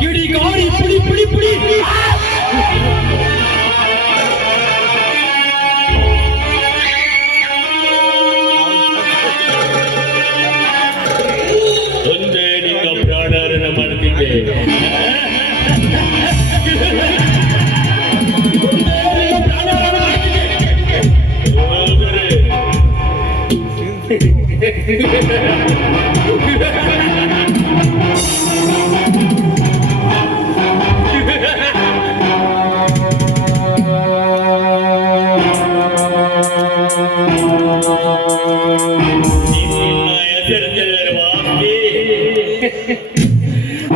ಕಿಡಿಗಾಡಿ ಪುಡಿ ಪುಡಿ ಪುಡಿ. ಒಂದೇ ನಿನ್ನ ಪ್ರಾಣಾರಣ ಮಾಡ್ತಿದ್ದೆ.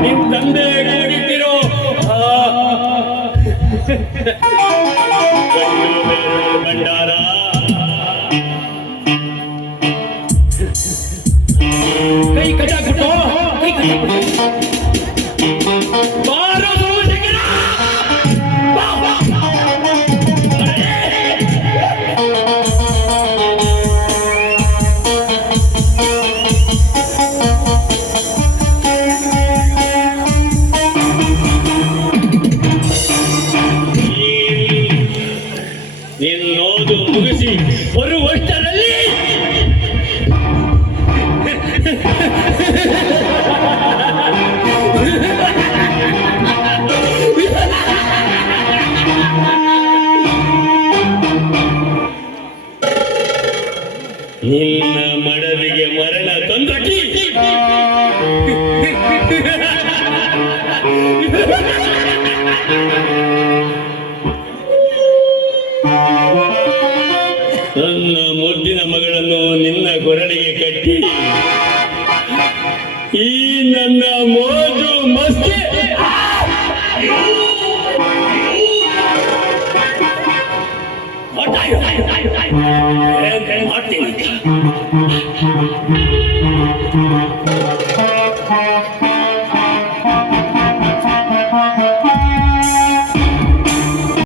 ನಿನ್ ತಂದೆ ಕುಡಿತಿರೋ ಭಂಡಾರ ಕೈ ಕಟ್ಟಾಕ್ಬಿಟ್ಟು ಬಾರೋ ಸೋಮಶೇಖರ. ನಿನ್ನೋದು ಮುಗಿಸಿ ಬರುವಷ್ಟರಲ್ಲಿ ನಿನ್ನ ಮಡದಿಗೆ ಮರಣ ತಂದಕಿ ನನ್ನ ಮುದ್ದಿನ ಮಗಳನ್ನು ನಿನ್ನ ಕೊರಳಿಗೆ ಕಟ್ಟಿ ಈ ನನ್ನ ಮೋಜು ಮಸ್ತಿ ಮಾಡ್ತೀನಿ.